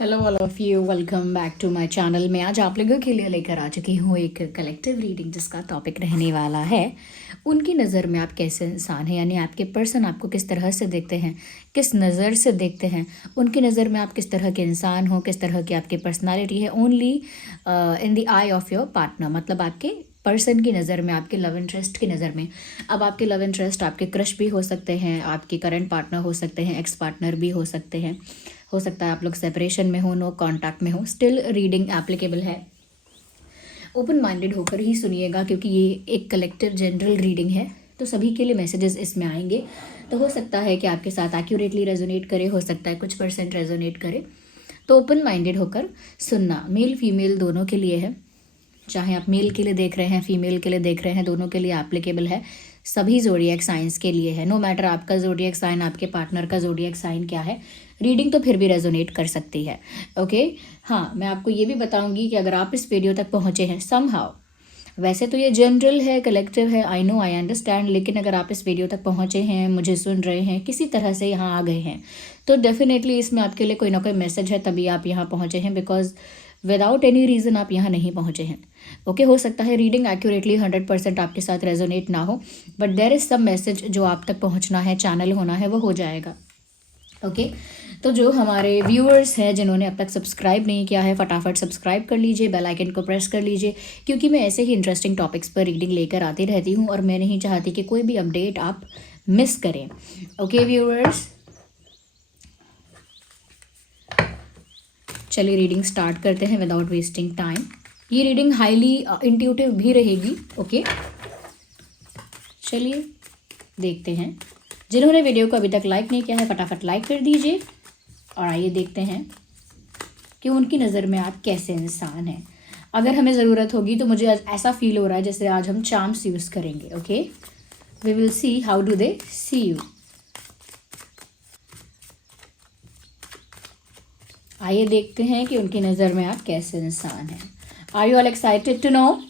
Hello all of you, welcome back to my channel. मैं आज आप लोगों के लिए लेकर आ चुकी हूँ एक कलेक्टिव रीडिंग जिसका टॉपिक रहने वाला है उनकी नज़र में आप कैसे इंसान हैं, यानी आपके पर्सन आपको किस तरह से देखते हैं, किस नज़र से देखते हैं, उनकी नज़र में आप किस तरह के इंसान हो, किस तरह की आपकी पर्सनालिटी है। Only in the I of your partner, मतलब आपके पर्सन की नज़र में, आपके लव इंटरेस्ट की नज़र में। अब आपके लव इंटरेस्ट आपके क्रश भी हो सकते हैं, आपके करंट पार्टनर हो सकते हैं, एक्स पार्टनर भी हो सकते हैं, हो सकता है आप लोग सेपरेशन में हो, नो कांटेक्ट में हो, स्टिल रीडिंग एप्लीकेबल है। ओपन माइंडेड होकर ही सुनिएगा क्योंकि ये एक कलेक्टिव जनरल रीडिंग है, तो सभी के लिए मैसेजेस इसमें आएंगे। तो हो सकता है कि आपके साथ एक्यूरेटली रेजोनेट करे, हो सकता है कुछ परसेंट रेजोनेट करे। तो ओपन माइंडेड होकर सुनना, मेल फीमेल दोनों के लिए है। चाहे आप मेल के लिए देख रहे हैं, फीमेल के लिए देख रहे हैं, दोनों के लिए एप्लीकेबल है। सभी जोडिएक साइंस के लिए है, नो मैटर आपका जोडिएक साइन, आपके पार्टनर का जोडिएक साइन क्या है, रीडिंग तो फिर भी रेजोनेट कर सकती है। ओके, हाँ, मैं आपको ये भी बताऊंगी कि अगर आप इस वीडियो तक पहुँचे हैं समहाउ, वैसे तो ये जनरल है, कलेक्टिव है, आई नो, आई अंडरस्टैंड, लेकिन अगर आप इस वीडियो तक पहुँचे हैं, मुझे सुन रहे हैं, किसी तरह से यहाँ आ गए हैं, तो डेफिनेटली इसमें आपके लिए कोई ना कोई मैसेज है, तभी आप यहाँ पहुँचे हैं। बिकॉज विदाउट एनी रीज़न आप यहाँ नहीं पहुँचे हैं। ओके, हो सकता है रीडिंग एक्यूरेटली 100% आपके साथ रेजोनेट ना हो, but there is some message जो आप तक पहुँचना है, चैनल होना है, वो हो जाएगा। ओके, तो जो हमारे व्यूअर्स हैं जिन्होंने अब तक सब्सक्राइब नहीं किया है, फटाफट सब्सक्राइब कर लीजिए, बेल आइकन को प्रेस कर लीजिए, क्योंकि मैं ऐसे ही इंटरेस्टिंग टॉपिक्स पर रीडिंग लेकर आती रहती हूँ और मैं नहीं चाहती कि कोई भी अपडेट आप मिस करें। ओके व्यूअर्स, चलिए रीडिंग स्टार्ट करते हैं विदाउट वेस्टिंग टाइम। ये रीडिंग हाईली इंट्यूटिव भी रहेगी। ओके, चलिए देखते हैं। जिन्होंने वीडियो को अभी तक लाइक नहीं किया है फटाफट लाइक कर दीजिए और आइए देखते हैं कि उनकी नज़र में आप कैसे इंसान हैं। अगर हमें ज़रूरत होगी तो मुझे ऐसा फील हो रहा है जैसे आज हम चार्म्स यूज़ करेंगे। Okay, we will see how do they see you. आइए देखते हैं कि उनकी नज़र में आप कैसे इंसान हैं। Are you all excited to know?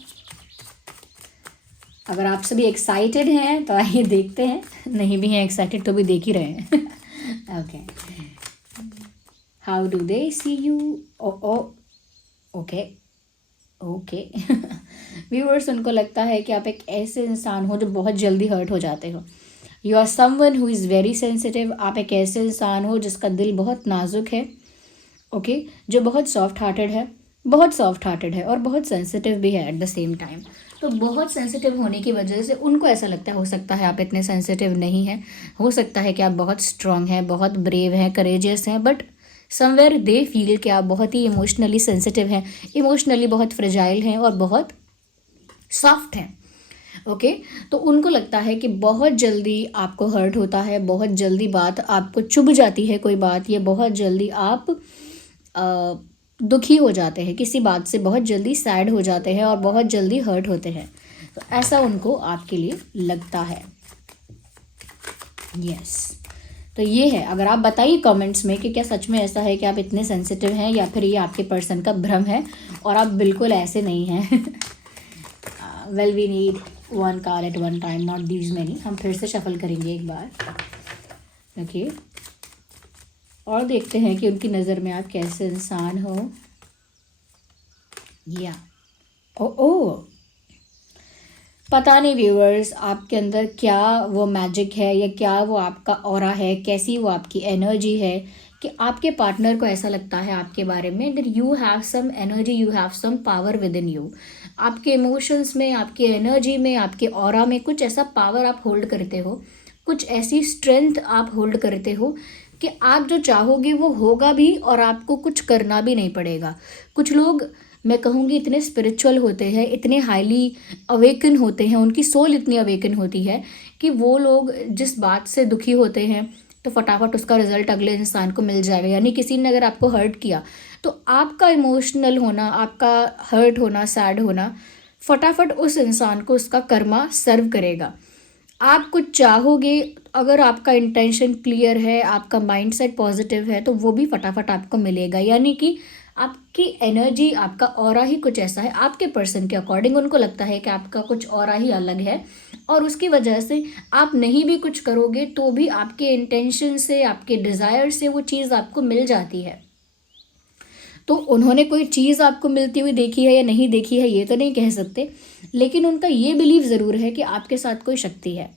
अगर आप सभी एक्साइटेड हैं तो आइए देखते हैं, नहीं भी हैं एक्साइटेड तो भी देख ही रहे हैं। Okay, how do they see you? Oh okay okay. Viewers, उनको लगता है कि आप एक ऐसे इंसान हो जो बहुत जल्दी हर्ट हो जाते हो। You are someone who is very sensitive. आप एक ऐसे इंसान हो जिसका दिल बहुत नाजुक है। ओके, जो बहुत सॉफ्ट हार्टेड है, बहुत सॉफ्ट हार्टेड है और बहुत सेंसिटिव भी है एट द सेम टाइम। तो बहुत सेंसिटिव होने की वजह से उनको ऐसा लगता है, हो सकता है आप इतने सेंसिटिव नहीं हैं, हो सकता है कि आप बहुत स्ट्रांग हैं, बहुत ब्रेव हैं, करेजियस हैं, बट समवेयर दे फील कि आप बहुत ही इमोशनली सेंसिटिव हैं, इमोशनली बहुत फ्रेजाइल हैं और बहुत सॉफ्ट हैं। ओके, तो उनको लगता है कि बहुत जल्दी आपको हर्ट होता है, बहुत जल्दी बात आपको चुभ जाती है, कोई बात, ये बहुत जल्दी आप दुखी हो जाते हैं, किसी बात से बहुत जल्दी सैड हो जाते हैं और बहुत जल्दी हर्ट होते हैं। तो ऐसा उनको आपके लिए लगता है। यस, तो ये है। अगर आप बताइए कमेंट्स में कि क्या सच में ऐसा है कि आप इतने सेंसिटिव हैं या फिर ये आपके पर्सन का भ्रम है और आप बिल्कुल ऐसे नहीं हैं। Well, we need one card at one time, not these many. हम फिर से शफल करेंगे एक बार। ओके, और देखते हैं कि उनकी नज़र में आप कैसे इंसान हो। या ओ पता नहीं व्यूअर्स, आपके अंदर क्या वो मैजिक है या क्या वो आपका ऑरा है, कैसी वो आपकी एनर्जी है कि आपके पार्टनर को ऐसा लगता है आपके बारे में that you have some energy, you have some power within you. आपके इमोशंस में, आपके एनर्जी में, आपके ऑरा में कुछ ऐसा पावर आप होल्ड करते हो, कुछ ऐसी स्ट्रेंथ आप होल्ड करते हो कि आप जो चाहोगे वो होगा भी और आपको कुछ करना भी नहीं पड़ेगा। कुछ लोग, मैं कहूँगी, इतने स्पिरिचुअल होते हैं, इतने हाईली अवेकन होते हैं, उनकी सोल इतनी अवेकन होती है कि वो लोग जिस बात से दुखी होते हैं तो फटाफट उसका रिजल्ट अगले इंसान को मिल जाएगा। यानी किसी ने अगर आपको हर्ट किया तो आपका इमोशनल होना, आपका हर्ट होना, सैड होना, फटाफट उस इंसान को उसका कर्मा सर्व करेगा। आप कुछ चाहोगे, अगर आपका इंटेंशन क्लियर है, आपका माइंडसेट पॉजिटिव है, तो वो भी फटाफट आपको मिलेगा। यानी कि आपकी एनर्जी, आपका ऑरा ही कुछ ऐसा है, आपके पर्सन के अकॉर्डिंग उनको लगता है कि आपका कुछ ऑरा ही अलग है और उसकी वजह से आप नहीं भी कुछ करोगे तो भी आपके इंटेंशन से, आपके डिज़ायर से वो चीज़ आपको मिल जाती है। तो उन्होंने कोई चीज़ आपको मिलती हुई देखी है या नहीं देखी है ये तो नहीं कह सकते, लेकिन उनका ये बिलीव ज़रूर है कि आपके साथ कोई शक्ति है,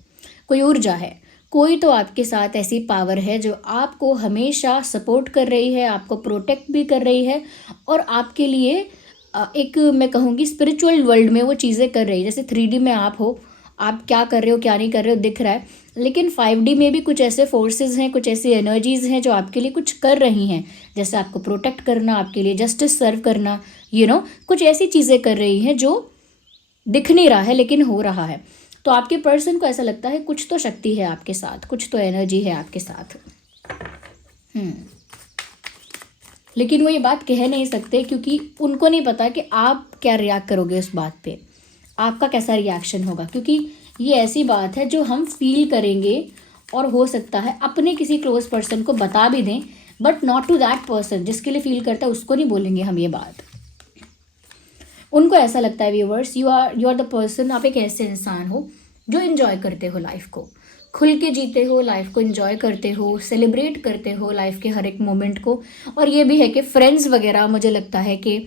कोई ऊर्जा है, कोई तो आपके साथ ऐसी पावर है जो आपको हमेशा सपोर्ट कर रही है, आपको प्रोटेक्ट भी कर रही है और आपके लिए एक मैं कहूँगी स्पिरिचुअल वर्ल्ड में वो चीज़ें कर रही है। जैसे 3D में आप हो, आप क्या कर रहे हो क्या नहीं कर रहे हो दिख रहा है, लेकिन 5D में भी कुछ ऐसे फोर्सेस हैं, कुछ ऐसी एनर्जीज हैं जो आपके लिए कुछ कर रही हैं। जैसे आपको प्रोटेक्ट करना, आपके लिए जस्टिस सर्व करना, कुछ ऐसी चीज़ें कर रही हैं जो दिख नहीं रहा है लेकिन हो रहा है। तो आपके पर्सन को ऐसा लगता है कुछ तो शक्ति है आपके साथ, कुछ तो एनर्जी है आपके साथ। लेकिन वो ये बात कह नहीं सकते क्योंकि उनको नहीं पता कि आप क्या रिएक्ट करोगे उस बात पे, आपका कैसा रिएक्शन होगा, क्योंकि ये ऐसी बात है जो हम फील करेंगे और हो सकता है अपने किसी क्लोज पर्सन को बता भी दें, but not to that person. जिसके लिए फील करता है उसको नहीं बोलेंगे हम ये बात। उनको ऐसा लगता है viewers, you are the person, आप एक ऐसे इंसान हो जो इन्जॉय करते हो लाइफ को, खुल के जीते हो, लाइफ को एंजॉय करते हो, सेलिब्रेट करते हो लाइफ के हर एक मोमेंट को। और ये भी है कि फ्रेंड्स वगैरह, मुझे लगता है कि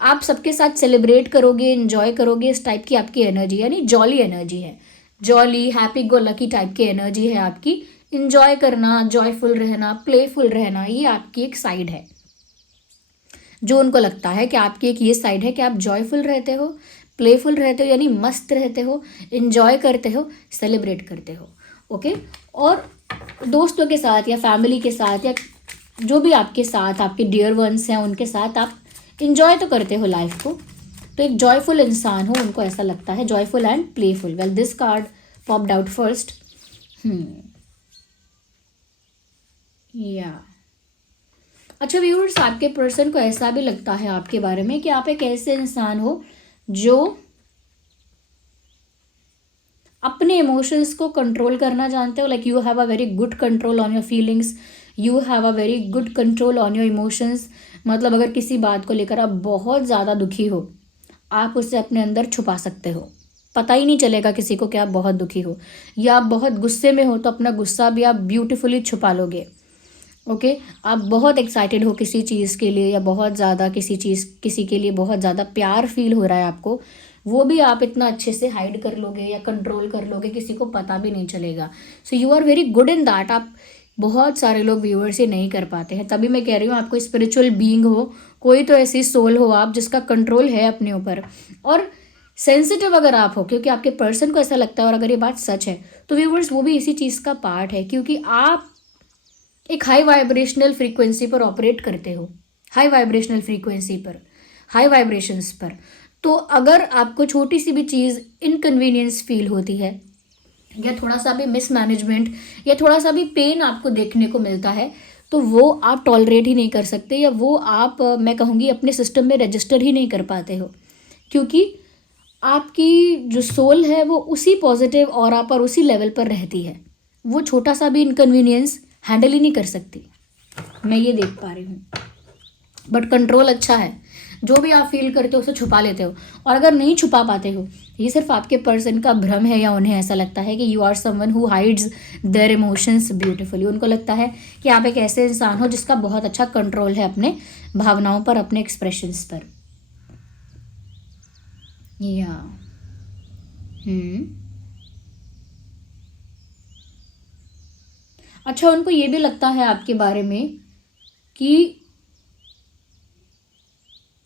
आप सबके साथ सेलिब्रेट करोगे, एंजॉय करोगे, इस टाइप की आपकी एनर्जी, यानी जॉली एनर्जी है, jolly happy go lucky type की एनर्जी है आपकी। इंजॉय करना, जॉयफुल रहना, प्लेफुल रहना, ये आपकी एक साइड है जो उनको लगता है कि आपकी एक ये साइड है कि आप जॉयफुल रहते हो, प्लेफुल रहते हो, यानी मस्त रहते हो, इंजॉय करते हो, सेलिब्रेट करते हो। ओके, और दोस्तों के साथ या फैमिली के साथ या जो भी आपके साथ आपके डियर वंस हैं उनके साथ आप इंजॉय तो करते हो लाइफ को। तो एक जॉयफुल इंसान हो, उनको ऐसा लगता है, joyful and playful. Well, this card popped out first. या अच्छा व्यूअर्स, आपके पर्सन को ऐसा भी लगता है आपके बारे में कि आप एक ऐसे इंसान हो जो अपने इमोशंस को कंट्रोल करना जानते हो। Like you have a very good control on your feelings, you have a very good control on your emotions. मतलब अगर किसी बात को लेकर आप बहुत ज़्यादा दुखी हो, आप उसे अपने अंदर छुपा सकते हो, पता ही नहीं चलेगा किसी को कि आप बहुत दुखी हो। या आप बहुत गुस्से में हो तो अपना गुस्सा भी आप ब्यूटीफुली छुपा लोगे। ओके, आप बहुत एक्साइटेड हो किसी चीज़ के लिए या बहुत ज़्यादा किसी के लिए बहुत ज़्यादा प्यार फील हो रहा है आपको, वो भी आप इतना अच्छे से हाइड कर लोगे या कंट्रोल कर लोगे, किसी को पता भी नहीं चलेगा। So you are very good in that. आप बहुत सारे लोग व्यूअर्स ये नहीं कर पाते हैं, तभी मैं कह रही हूँ आप कोई स्पिरिचुअल बीइंग हो, कोई तो ऐसी सोल हो आप जिसका कंट्रोल है अपने ऊपर। और सेंसिटिव अगर आप हो, क्योंकि आपके पर्सन को ऐसा लगता है, और अगर ये बात सच है तो व्यूअर्स वो भी इसी चीज़ का पार्ट है, क्योंकि आप एक हाई वाइब्रेशनल फ्रीक्वेंसी पर ऑपरेट करते हो, हाई वाइब्रेशनल फ्रीक्वेंसी पर, हाई वाइब्रेशंस पर। तो अगर आपको छोटी सी भी चीज़ इनकन्वीनियंस फील होती है या थोड़ा सा भी मिसमैनेजमेंट या थोड़ा सा भी पेन आपको देखने को मिलता है, तो वो आप टॉलरेट ही नहीं कर सकते, या वो आप मैं कहूँगी अपने सिस्टम में रजिस्टर ही नहीं कर पाते हो, क्योंकि आपकी जो सोल है वो उसी पॉजिटिव ऑरा पर, उसी लेवल पर रहती है। वो छोटा सा भी इनकन्वीनियंस हैंडल ही नहीं कर सकती, मैं ये देख पा रही हूँ। बट कंट्रोल अच्छा है, जो भी आप फील करते हो उसे छुपा लेते हो। और अगर नहीं छुपा पाते हो, ये सिर्फ आपके पर्सन का भ्रम है, या उन्हें ऐसा लगता है कि you are someone who hides their emotions beautifully. उनको लगता है कि आप एक ऐसे इंसान हो जिसका बहुत अच्छा कंट्रोल है अपने भावनाओं पर, अपने एक्सप्रेशंस पर। या अच्छा, उनको ये भी लगता है आपके बारे में कि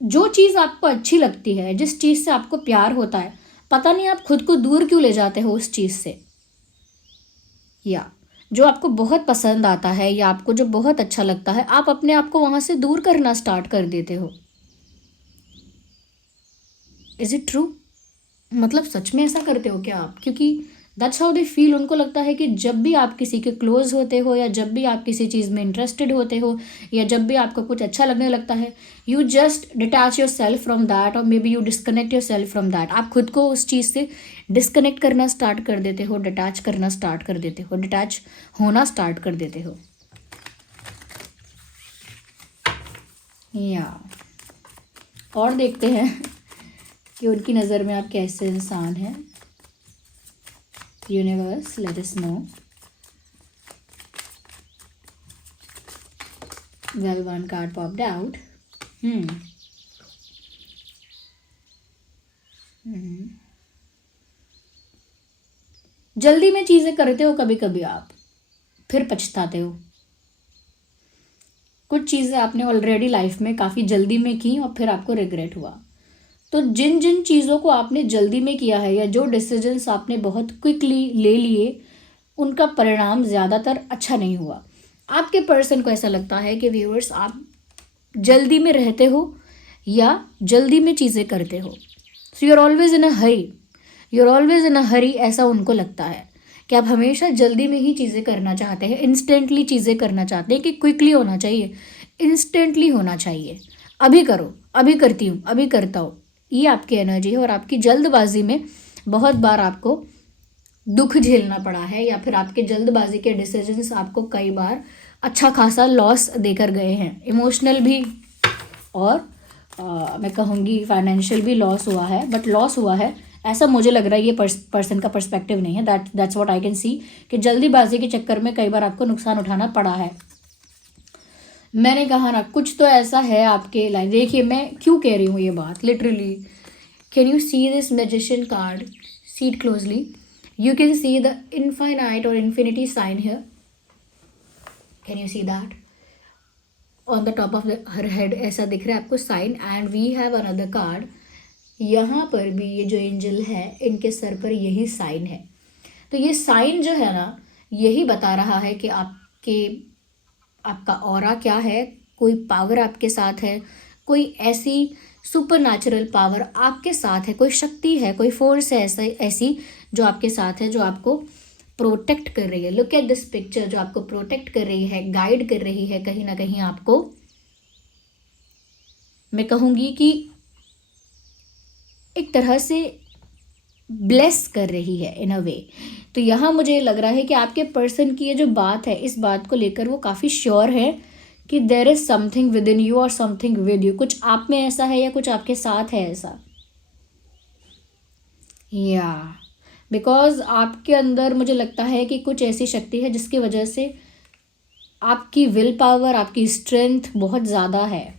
जो चीज़ आपको अच्छी लगती है, जिस चीज़ से आपको प्यार होता है, पता नहीं आप खुद को दूर क्यों ले जाते हो उस चीज़ से। या जो आपको बहुत पसंद आता है या आपको जो बहुत अच्छा लगता है, आप अपने आप को वहाँ से दूर करना स्टार्ट कर देते हो। Is it true? मतलब सच में ऐसा करते हो क्या आप? क्योंकि दैट्स हाउ दे फील। उनको लगता है कि जब भी आप किसी के क्लोज होते हो, या जब भी आप किसी चीज़ में इंटरेस्टेड होते हो, या जब भी आपको कुछ अच्छा लगने लगता है, you just detach yourself from that, और may be you disconnect yourself from that. आप खुद को उस चीज़ से डिस्कनेक्ट करना स्टार्ट कर देते हो, डिटैच करना स्टार्ट कर देते हो, डिटैच होना स्टार्ट कर देते हो। या और देखते हैं कि उनकी नज़र में आप कैसे इंसान हैं। Universe, let us know. Well, one card popped out. हम्म हम्म। जल्दी में चीज़ें करते हो कभी कभी आप, फिर पछताते हो। कुछ चीज़ें आपने ऑलरेडी लाइफ में काफ़ी जल्दी में की और फिर आपको रिग्रेट हुआ। तो जिन जिन चीज़ों को आपने जल्दी में किया है या जो डिसीजंस आपने बहुत क्विकली ले लिए, उनका परिणाम ज़्यादातर अच्छा नहीं हुआ। आपके पर्सन को ऐसा लगता है कि व्यूअर्स, आप जल्दी में रहते हो या जल्दी में चीज़ें करते हो। So you're always in a hurry, you're always in a hurry, ऐसा उनको लगता है कि आप हमेशा जल्दी में ही चीज़ें करना चाहते हैं, इंस्टेंटली चीज़ें करना चाहते हैं, कि क्विकली होना चाहिए, इंस्टेंटली होना चाहिए, अभी करो, अभी करती हूँ, अभी करता हूँ। ये आपकी एनर्जी है और आपकी जल्दबाजी में बहुत बार आपको दुख झेलना पड़ा है, या फिर आपके जल्दबाजी के डिसीजंस आपको कई बार अच्छा खासा लॉस देकर गए हैं, इमोशनल भी और मैं कहूँगी फाइनेंशियल भी लॉस हुआ है। बट लॉस हुआ है ऐसा मुझे लग रहा है, ये पर्सन का पर्सपेक्टिव नहीं है। That's what I can see, कि जल्दीबाजी के चक्कर में कई बार आपको नुकसान उठाना पड़ा है। मैंने कहा ना, कुछ तो ऐसा है आपके लाइफ। देखिए मैं क्यों कह रही हूँ ये बात, literally can you see this magician card, see it closely, you can see the infinite or infinity sign here. Can you see that on the top of her head? ऐसा दिख रहा है आपको sign, and we have another card. यहाँ पर भी ये जो एंजल है, इनके सर पर यही साइन है। तो ये साइन जो है ना, यही बता रहा है कि आपका ऑरा क्या है, कोई पावर आपके साथ है, कोई ऐसी सुपर नेचुरल पावर आपके साथ है, कोई शक्ति है, कोई फोर्स है ऐसी जो आपके साथ है, जो आपको प्रोटेक्ट कर रही है। लुक एट दिस पिक्चर, जो आपको प्रोटेक्ट कर रही है, गाइड कर रही है, कहीं ना कहीं आपको मैं कहूँगी कि एक तरह से ब्लेस कर रही है इन अ वे। तो यहाँ मुझे लग रहा है कि आपके पर्सन की ये जो बात है, इस बात को लेकर वो काफ़ी श्योर है कि there is something with in you और समथिंग विद यू। कुछ आप में ऐसा है या कुछ आपके साथ है ऐसा, या बिकॉज आपके अंदर मुझे लगता है कि कुछ ऐसी शक्ति है जिसकी वजह से आपकी विल पावर, आपकी स्ट्रेंथ बहुत ज़्यादा है।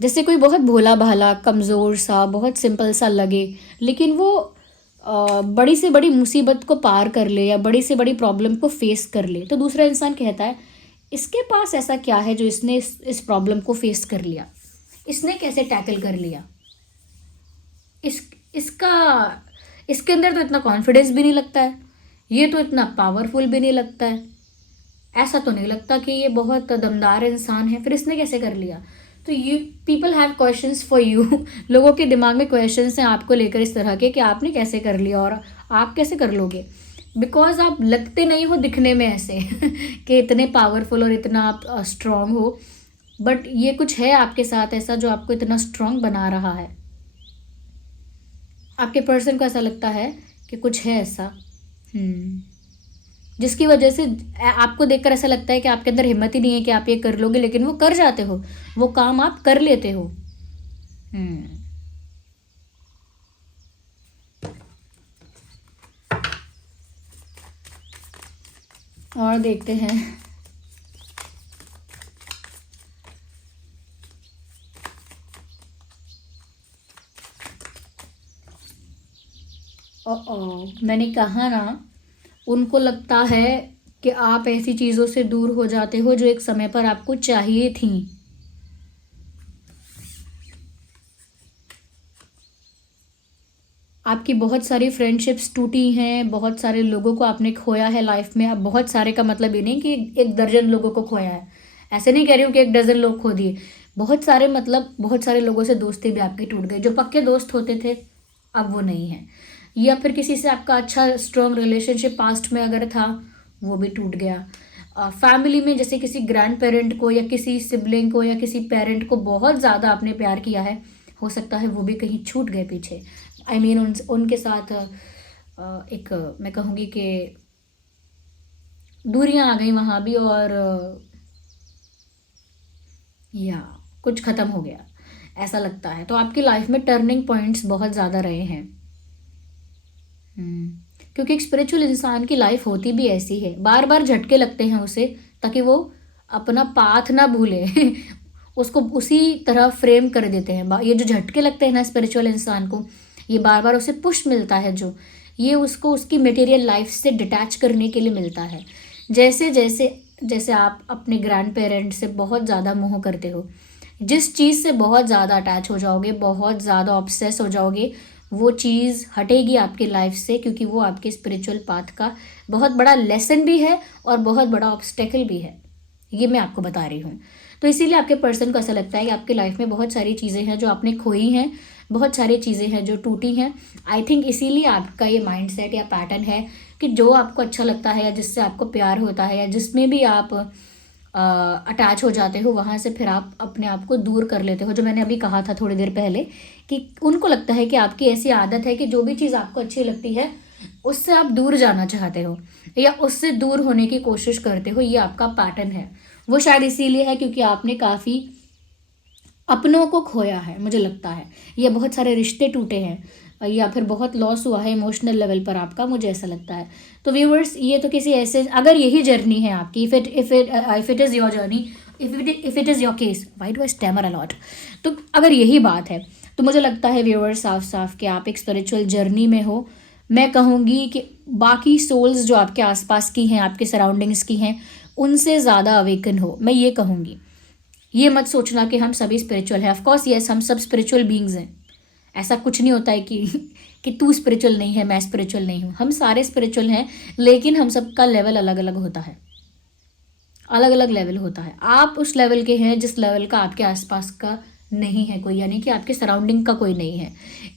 जैसे कोई बहुत भोला भाला, कमज़ोर सा, बहुत सिंपल सा लगे, लेकिन वो बड़ी से बड़ी मुसीबत को पार कर ले या बड़ी से बड़ी प्रॉब्लम को फेस कर ले, तो दूसरा इंसान कहता है इसके पास ऐसा क्या है जो इसने इस प्रॉब्लम को फेस कर लिया, इसने कैसे टैकल कर लिया, इसका इसके अंदर तो इतना कॉन्फिडेंस भी नहीं लगता है, ये तो इतना पावरफुल भी नहीं लगता है, ऐसा तो नहीं लगता कि ये बहुत दमदार इंसान है, फिर इसने कैसे कर लिया। तो you people have questions for you. लोगों के दिमाग में क्वेश्चंस हैं आपको लेकर इस तरह के कि आपने कैसे कर लिया और आप कैसे कर लोगे, बिकॉज आप लगते नहीं हो दिखने में ऐसे कि इतने पावरफुल और इतना आप स्ट्रांग हो, बट ये कुछ है आपके साथ ऐसा जो आपको इतना स्ट्रांग बना रहा है। आपके पर्सन को ऐसा लगता है कि कुछ है ऐसा जिसकी वजह से आपको देखकर ऐसा लगता है कि आपके अंदर हिम्मत ही नहीं है कि आप ये कर लोगे, लेकिन वो कर जाते हो, वो काम आप कर लेते हो। और देखते हैं मैंने कहा ना, उनको लगता है कि आप ऐसी चीज़ों से दूर हो जाते हो जो एक समय पर आपको चाहिए थी। आपकी बहुत सारी फ्रेंडशिप्स टूटी हैं, बहुत सारे लोगों को आपने खोया है लाइफ में। अब बहुत सारे का मतलब ये नहीं कि एक दर्जन लोगों को खोया है, ऐसे नहीं कह रही हूँ कि एक डजन लोग खो दिए, बहुत सारे, मतलब बहुत सारे लोगों से दोस्ती भी आपकी टूट गई। जो पक्के दोस्त होते थे अब वो नहीं है, या फिर किसी से आपका अच्छा स्ट्रॉन्ग रिलेशनशिप पास्ट में अगर था वो भी टूट गया। फैमिली में जैसे किसी ग्रैंड पेरेंट को या किसी सिबलिंग को या किसी पेरेंट को बहुत ज़्यादा आपने प्यार किया है, हो सकता है वो भी कहीं छूट गए पीछे। आई मीन उनके साथ एक मैं कहूँगी कि दूरियां आ गई वहाँ भी, और या कुछ ख़त्म हो गया ऐसा लगता है। तो आपकी लाइफ में टर्निंग पॉइंट्स बहुत ज़्यादा रहे हैं। क्योंकि एक स्पिरिचुअल इंसान की लाइफ होती भी ऐसी है, बार बार झटके लगते हैं उसे, ताकि वो अपना पाथ ना भूले उसको उसी तरह फ्रेम कर देते हैं। ये जो झटके लगते हैं ना स्पिरिचुअल इंसान को, ये बार बार उसे पुश मिलता है, जो ये उसको उसकी मटेरियल लाइफ से डिटैच करने के लिए मिलता है। जैसे जैसे जैसे आप अपने ग्रैंड पेरेंट्स से बहुत ज़्यादा मोह करते हो, जिस चीज़ से बहुत ज़्यादा अटैच हो जाओगे, बहुत ज़्यादा ऑब्सेस हो जाओगे, वो चीज़ हटेगी आपकी लाइफ से, क्योंकि वो आपके स्पिरिचुअल पाथ का बहुत बड़ा लेसन भी है और बहुत बड़ा ऑब्स्टेकल भी है। ये मैं आपको बता रही हूँ। तो इसीलिए आपके पर्सन को ऐसा लगता है कि आपकी लाइफ में बहुत सारी चीज़ें हैं जो आपने खोई हैं, बहुत सारी चीज़ें हैं जो टूटी हैं। आई थिंक इसीलिए आपका ये माइंडसेट या पैटर्न है कि जो आपको अच्छा लगता है या जिससे आपको प्यार होता है या जिसमें भी आप अटैच हो जाते हो, वहाँ से फिर आप अपने आप को दूर कर लेते हो। जो मैंने अभी कहा था थोड़ी देर पहले कि उनको लगता है कि आपकी ऐसी आदत है कि जो भी चीज़ आपको अच्छी लगती है उससे आप दूर जाना चाहते हो या उससे दूर होने की कोशिश करते हो। ये आपका पैटर्न है। वो शायद इसीलिए है क्योंकि आपने काफ़ी अपनों को खोया है, मुझे लगता है, या बहुत सारे रिश्ते टूटे हैं या फिर बहुत लॉस हुआ है इमोशनल लेवल पर आपका, मुझे ऐसा लगता है। तो व्यूअर्स, ये तो किसी ऐसे, अगर यही जर्नी है आपकी, if it is your journey, if it is your case, why do I stammer a lot, तो अगर यही बात है तो मुझे लगता है व्यूअर्स साफ साफ कि आप एक स्पिरिचुअल जर्नी में हो। मैं कहूँगी कि बाकी सोल्स जो आपके आसपास की हैं, आपके सराउंडिंग्स की हैं, उनसे ज़्यादा अवेकन हो, मैं ये कहूँगी। ये मत सोचना कि हम सभी स्पिरिचुअल हैं। ऑफ कोर्स यस, हम सब स्पिरिचुअल बीइंग्स हैं। ऐसा कुछ नहीं होता है कि तू स्पिरिचुअल नहीं है, मैं स्पिरिचुअल नहीं हूँ। हम सारे स्पिरिचुअल हैं, लेकिन हम सबका लेवल अलग अलग होता है, अलग अलग लेवल होता है। आप उस लेवल के हैं जिस लेवल का आपके आसपास का नहीं है कोई, यानी कि आपके सराउंडिंग का कोई नहीं है।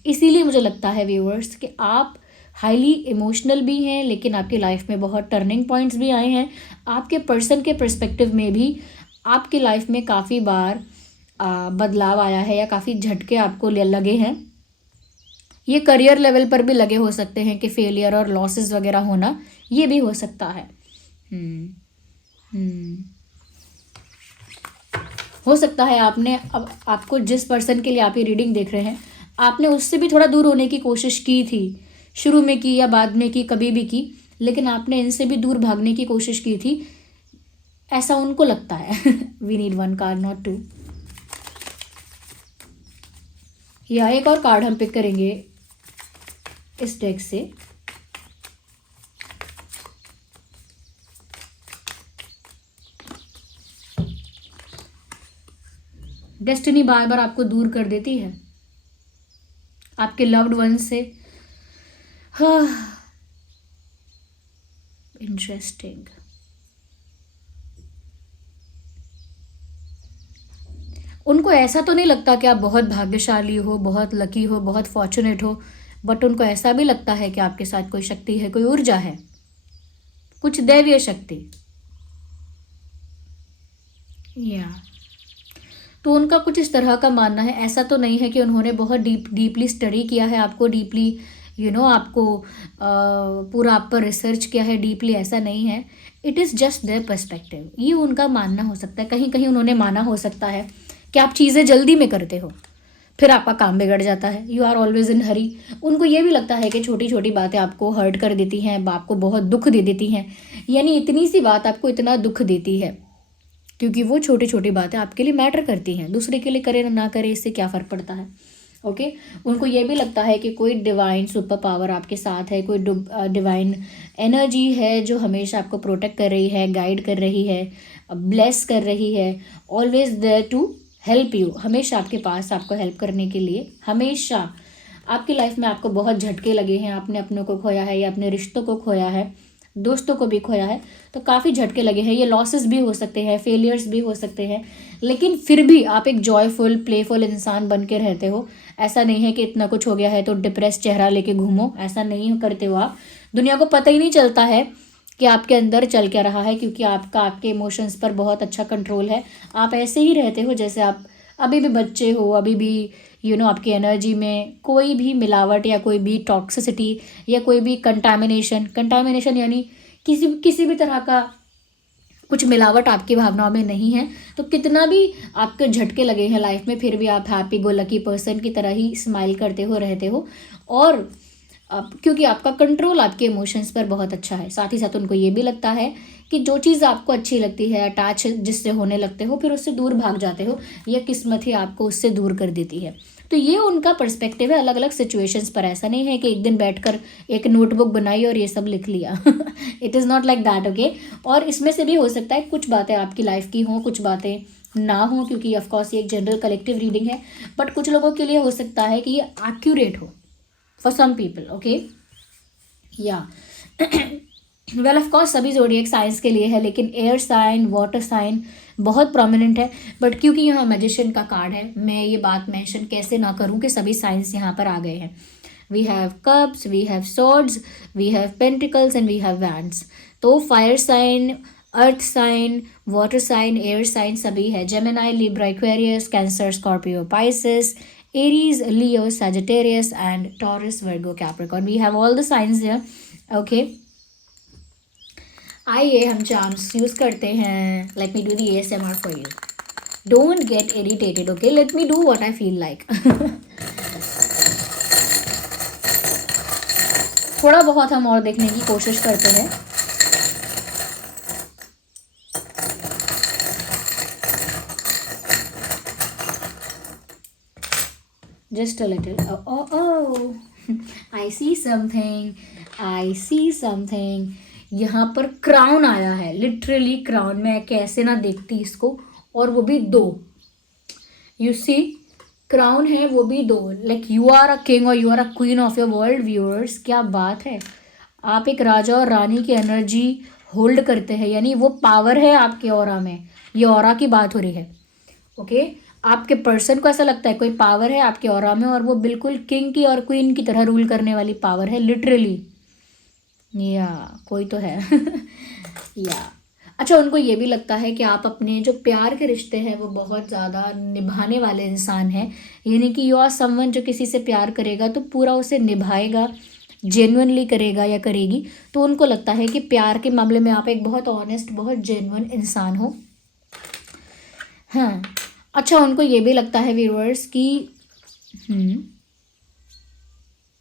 इसीलिए मुझे लगता है व्यूअर्स कि आप हाईली इमोशनल भी हैं, लेकिन आपकी लाइफ में बहुत टर्निंग पॉइंट्स भी आए हैं। आपके पर्सन के पर्सपेक्टिव में भी आपकी लाइफ में काफ़ी बार बदलाव आया है या काफ़ी झटके आपको लगे हैं। ये करियर लेवल पर भी लगे हो सकते हैं कि फेलियर और लॉसेस वगैरह होना, ये भी हो सकता है। हो सकता है आपने, अब आपको जिस पर्सन के लिए आप ये रीडिंग देख रहे हैं, आपने उससे भी थोड़ा दूर होने की कोशिश की थी, शुरू में की या बाद में की, कभी भी की, लेकिन आपने इनसे भी दूर भागने की कोशिश की थी, ऐसा उनको लगता है। We need one card, not two. या एक और कार्ड हम पिक करेंगे इस डेक से। डेस्टिनी बार बार आपको दूर कर देती है आपके लव्ड वन से। इंटरेस्टिंग। उनको ऐसा तो नहीं लगता कि आप बहुत भाग्यशाली हो, बहुत लकी हो, बहुत फॉर्चुनेट हो, बट उनको ऐसा भी लगता है कि आपके साथ कोई शक्ति है, कोई ऊर्जा है, कुछ दैवीय शक्ति। या तो उनका कुछ इस तरह का मानना है। ऐसा तो नहीं है कि उन्होंने बहुत डीपली स्टडी किया है आपको, डीपली आपको पूरा आप पर रिसर्च किया है डीपली, ऐसा नहीं है। It is just their perspective. ये उनका मानना हो सकता है। कहीं कहीं उन्होंने माना हो सकता है कि आप चीज़ें जल्दी में करते हो, फिर आपका काम बिगड़ जाता है। यू आर ऑलवेज इन हरी। उनको ये भी लगता है कि छोटी छोटी बातें आपको हर्ट कर देती हैं, आपको बहुत दुख दे देती हैं, यानी इतनी सी बात आपको इतना दुख देती है, क्योंकि वो छोटी छोटी बातें आपके लिए मैटर करती हैं। दूसरे के लिए करे ना करे, इससे क्या फ़र्क पड़ता है। ओके उनको ये भी लगता है कि कोई डिवाइन सुपर पावर आपके साथ है, कोई डिवाइन एनर्जी है जो हमेशा आपको प्रोटेक्ट कर रही है, गाइड कर रही है, ब्लेस कर रही है, always there to help you, हमेशा आपके पास आपको हेल्प करने के लिए। हमेशा आपकी लाइफ में आपको बहुत झटके लगे हैं, आपने अपनों को खोया है या अपने रिश्तों को खोया है, दोस्तों को भी खोया है, तो काफ़ी झटके लगे हैं। ये लॉसेस भी हो सकते हैं, फेलियर्स भी हो सकते हैं, लेकिन फिर भी आप एक जॉयफुल प्लेफुल इंसान बन के रहते हो। ऐसा नहीं है कि इतना कुछ हो गया है तो डिप्रेस चेहरा लेके घूमो, ऐसा नहीं करते हो आप। दुनिया को पता ही नहीं चलता है कि आपके अंदर चल क्या रहा है, क्योंकि आपके इमोशंस पर बहुत अच्छा कंट्रोल है। आप ऐसे ही रहते हो जैसे आप अभी भी बच्चे हो, अभी भी आपकी एनर्जी में कोई भी मिलावट या कोई भी टॉक्सिसिटी या कोई भी कंटामिनेशन यानी किसी भी तरह का कुछ मिलावट आपकी भावनाओं में नहीं है। तो कितना भी आपके झटके लगे हैं लाइफ में, फिर भी आप हैप्पी गो लकी पर्सन की तरह ही स्माइल करते हो, रहते हो। और अब क्योंकि आपका कंट्रोल आपके इमोशंस पर बहुत अच्छा है। साथ ही साथ उनको ये भी लगता है कि जो चीज़ आपको अच्छी लगती है, अटैच जिससे होने लगते हो, फिर उससे दूर भाग जाते हो, या किस्मत ही आपको उससे दूर कर देती है। तो ये उनका पर्सपेक्टिव है अलग अलग सिचुएशंस पर। ऐसा नहीं है कि एक दिन बैठकर एक नोटबुक बनाई और ये सब लिख लिया। It is not like that, okay. और इसमें से भी हो सकता है कुछ बातें आपकी लाइफ की हों, कुछ बातें ना हो, क्योंकि ऑफकोर्स ये एक जनरल कलेक्टिव रीडिंग है। बट कुछ लोगों के लिए हो सकता है कि ये एक्यूरेट हो फॉर सम पीपल, ओके। या वेल ऑफ कोर्स सभी जोडिएक साइंस के लिए है, लेकिन एयर साइन, वाटर साइन बहुत प्रोमिनेंट है। बट क्योंकि यहाँ मैजिशियन का कार्ड है, मैं ये बात मेंशन कैसे ना करूँ कि सभी साइंस यहाँ पर आ गए हैं। We have cups, we have swords, we have pentacles and we have wands. तो fire sign, earth sign, water sign, air sign सभी है। Gemini, Libra, Aquarius, Cancer, Scorpio, Pisces, Aries, Leo, Sagittarius and Taurus, Virgo, Capricorn. We have all the signs here, okay. आइए हम charms use करते हैं। Let me do the ASMR for you. Don't get irritated, okay. Let me do what I feel like. थोड़ा बहुत हम और देखने की कोशिश करते हैं। Just a little. I see something. I see something. यहाँ पर क्राउन आया है, लिटरली क्राउन। मैं कैसे ना देखती इसको, और वो भी दो। यू सी, क्राउन है, वो भी दो। Like you are a king और you are a queen of your world. Viewers, क्या बात है। आप एक राजा और रानी की एनर्जी होल्ड करते हैं, यानी वो पावर है आपके ऑरा में। ये ऑरा की बात हो रही है, ओके। आपके पर्सन को ऐसा लगता है कोई पावर है आपके ऑरा में, और वो बिल्कुल किंग की और क्वीन की तरह रूल करने वाली पावर है, लिटरली। या कोई तो है। या अच्छा, उनको ये भी लगता है कि आप अपने जो प्यार के रिश्ते हैं वो बहुत ज़्यादा निभाने वाले इंसान हैं। यानी कि यू आर समवन जो किसी से प्यार करेगा तो पूरा उसे निभाएगा, जेन्युइनली करेगा या करेगी। तो उनको लगता है कि प्यार के मामले में आप एक बहुत ऑनेस्ट, बहुत जेन्युइन इंसान हो। हाँ, अच्छा, उनको ये भी लगता है व्यूअर्स कि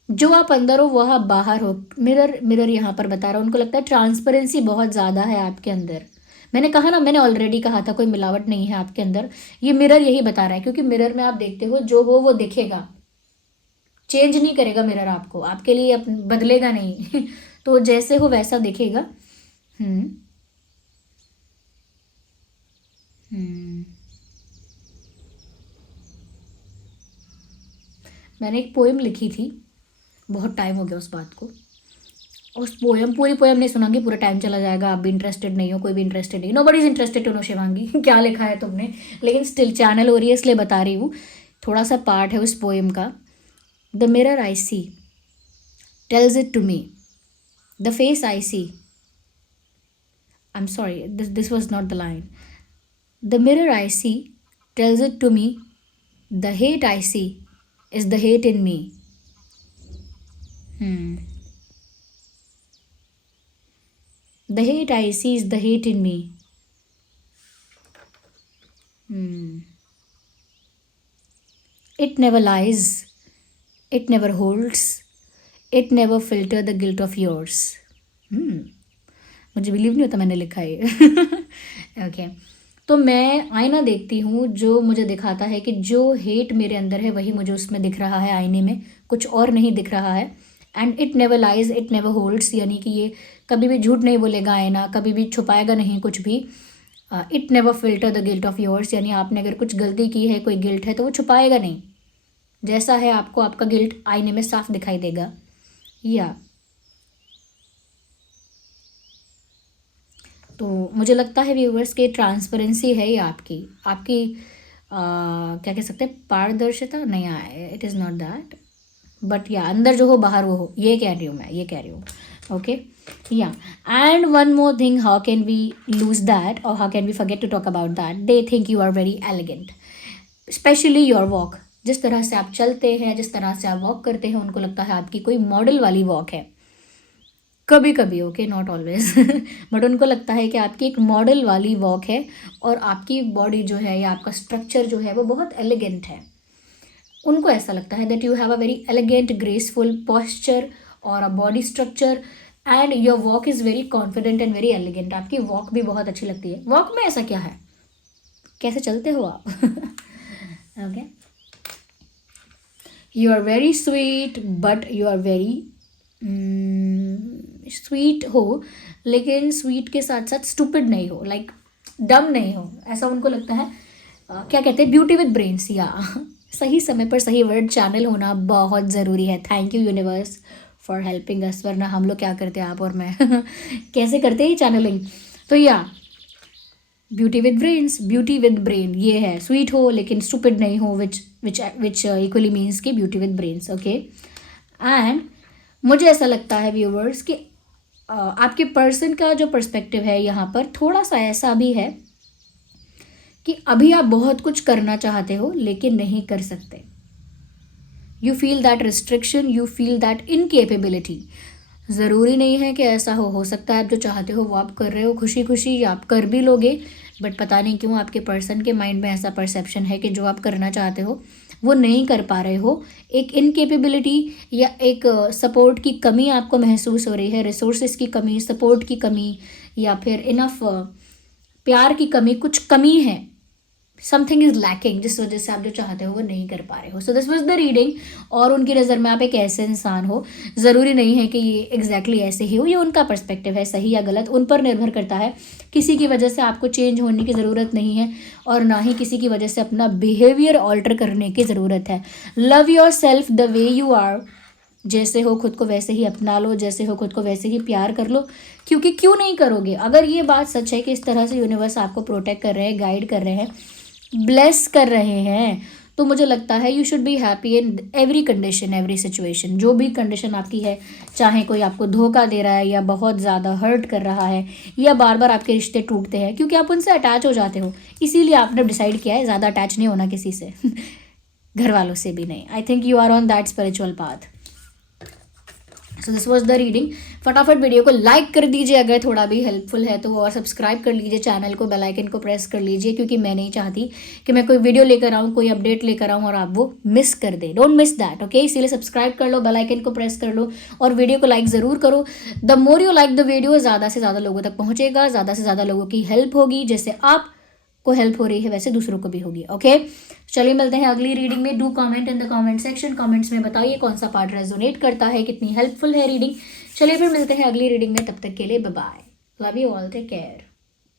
जो आप अंदर हो वह आप बाहर हो। मिरर मिरर यहाँ पर बता रहा हूँ, उनको लगता है ट्रांसपेरेंसी बहुत ज़्यादा है आपके अंदर। मैंने कहा ना, मैंने ऑलरेडी कहा था कोई मिलावट नहीं है आपके अंदर। ये मिरर यही बता रहा है, क्योंकि मिरर में आप देखते हो जो हो वो दिखेगा, चेंज नहीं करेगा मिरर आपको, आपके लिए बदलेगा नहीं। तो जैसे हो वैसा दिखेगा। हम्म हम्म मैंने एक पोएम लिखी थी, बहुत टाइम हो गया उस बात को। उस पोएम, पूरी पोएम नहीं सुनाऊंगी, पूरा टाइम चला जाएगा। आप भी इंटरेस्टेड नहीं हो, कोई भी इंटरेस्टेड नहीं, nobody is interested to know Shivangi क्या लिखा है तुमने। लेकिन स्टिल चैनल हो रही है इसलिए बता रही हूँ। थोड़ा सा पार्ट है उस पोएम का। The mirror I see tells it to me, the face I see, I am sorry, this was not the line. The mirror I see tells it to me, the hate I see is the hate in me. The hate I see is the hate in me. It never lies. It never holds. It never filter the guilt of yours. मुझे believe नहीं होता मैंने लिखा है। Okay, तो मैं आईना देखती हूँ जो मुझे दिखाता है कि जो हेट मेरे अंदर है वही मुझे उसमें दिख रहा है आईने में, कुछ और नहीं दिख रहा है। And it never lies, it never holds, यानी कि ये कभी भी झूठ नहीं बोलेगा आईना, कभी भी छुपाएगा नहीं कुछ भी। It never filter the guilt of yours, यानी आपने अगर कुछ गलती की है, कोई गिल्ट है, तो वो छुपाएगा नहीं। जैसा है आपको आपका गिल्ट आईने में साफ दिखाई देगा। या तो मुझे लगता है व्यूवर्स के ट्रांसपेरेंसी है ये आपकी आपकी क्या कह सकते हैं, पारदर्शिता नहीं आए, it is not that, but या अंदर जो हो बाहर वो हो, ये कह रही हूँ मैं, ये कह रही हूँ, ओके। या and one more thing, how can we lose that और how can we forget to talk about that, they think you are very elegant, especially your walk. जिस तरह से आप चलते हैं, जिस तरह से आप वॉक करते हैं, उनको लगता है आपकी कोई मॉडल वाली वॉक है। कभी कभी, ओके, नॉट ऑलवेज, बट उनको लगता है कि आपकी एक मॉडल वाली वॉक है, और आपकी बॉडी जो है या आपका स्ट्रक्चर जो है वो बहुत एलिगेंट है। उनको ऐसा लगता है that you have a very elegant graceful posture और body structure and your walk is very confident and very elegant. आपकी वॉक भी बहुत अच्छी लगती है। वॉक में ऐसा क्या है, कैसे चलते हो आप? Okay, you are very sweet but you are very sweet हो, लेकिन स्वीट के साथ साथ स्टूपिड नहीं हो, लाइक डम नहीं हो, ऐसा उनको लगता है। क्या कहते हैं, ब्यूटी विद ब्रेन्स। या सही समय पर सही वर्ड चैनल होना बहुत ज़रूरी है। Thank you universe for helping us, वरना हम लोग क्या करते हैं, आप और मैं कैसे करते हैं चैनलिंग। तो या beauty with brains, beauty with brain ये है, स्वीट हो लेकिन स्टूपिड नहीं हो, विच इक्वली मीन्स की beauty with brains. Okay, and मुझे ऐसा लगता है व्यूवर्स कि आपके पर्सन का जो पर्सपेक्टिव है यहाँ पर थोड़ा सा ऐसा भी है कि अभी आप बहुत कुछ करना चाहते हो लेकिन नहीं कर सकते। You feel that restriction, you feel that incapability. ज़रूरी नहीं है कि ऐसा हो सकता है आप जो चाहते हो वो आप कर रहे हो खुशी खुशी, आप कर भी लोगे, बट पता नहीं क्यों आपके पर्सन के माइंड में ऐसा परसेप्शन है कि जो आप करना चाहते हो वो नहीं कर पा रहे हो। एक इनकेपेबिलिटी या एक सपोर्ट की कमी आपको महसूस हो रही है, रिसोर्सेज की कमी, सपोर्ट की कमी, या फिर इनफ प्यार की कमी, कुछ कमी है, समथिंग इज़ लैकिंग, जिस वजह से आप जो चाहते हो वो नहीं कर पा रहे हो। सो दिस वॉज द रीडिंग। और उनकी नज़र में आप एक ऐसे इंसान हो, ज़रूरी नहीं है कि ये एग्जैक्टली ऐसे ही हो, ये उनका पर्सपेक्टिव है, सही या गलत उन पर निर्भर करता है। किसी की वजह से आपको चेंज होने की ज़रूरत नहीं है और ना ही किसी की वजह से अपना बिहेवियर ऑल्टर करने की ज़रूरत है। Love yourself the way you are, जैसे हो खुद को वैसे ही अपना लो, जैसे हो खुद को वैसे ही प्यार कर लो, क्योंकि क्यों नहीं करोगे। अगर ये बात सच है कि इस तरह से यूनिवर्स आपको प्रोटेक्ट कर रहे हैं, गाइड कर रहे हैं, ब्लेस कर रहे हैं, तो मुझे लगता है you should be happy in every condition, every situation. जो भी कंडीशन आपकी है, चाहे कोई आपको धोखा दे रहा है या बहुत ज़्यादा हर्ट कर रहा है या बार बार आपके रिश्ते टूटते हैं, क्योंकि आप उनसे अटैच हो जाते हो, इसीलिए आपने डिसाइड किया है ज़्यादा अटैच नहीं होना किसी से घर वालों से भी नहीं। I think you are on that spiritual path. So this was the reading. फटाफट वीडियो को लाइक कर दीजिए अगर थोड़ा भी हेल्पफुल है तो, और सब्सक्राइब कर लीजिए चैनल को, बेल आइकन को प्रेस कर लीजिए, क्योंकि मैं नहीं चाहती कि मैं कोई वीडियो लेकर आऊँ, कोई अपडेट लेकर आऊँ और आप वो मिस कर दें। Don't miss that, okay. इसीलिए सब्सक्राइब कर लो, बेल आइकन को प्रेस कर लो और वीडियो को लाइक ज़रूर करो। The more you like the video, ज़्यादा से ज़्यादा लोगों तक पहुँचेगा, ज़्यादा से ज़्यादा लोगों की हेल्प होगी। जैसे आप को हेल्प हो रही है वैसे दूसरों को भी होगी, ओके। चलिए मिलते हैं अगली रीडिंग में। Do comment in the comment section, comments में बताइए कौन सा पार्ट रेजोनेट करता है, कितनी हेल्पफुल है रीडिंग। चलिए फिर मिलते हैं अगली रीडिंग में, तब तक के लिए bye bye, love you all, take care.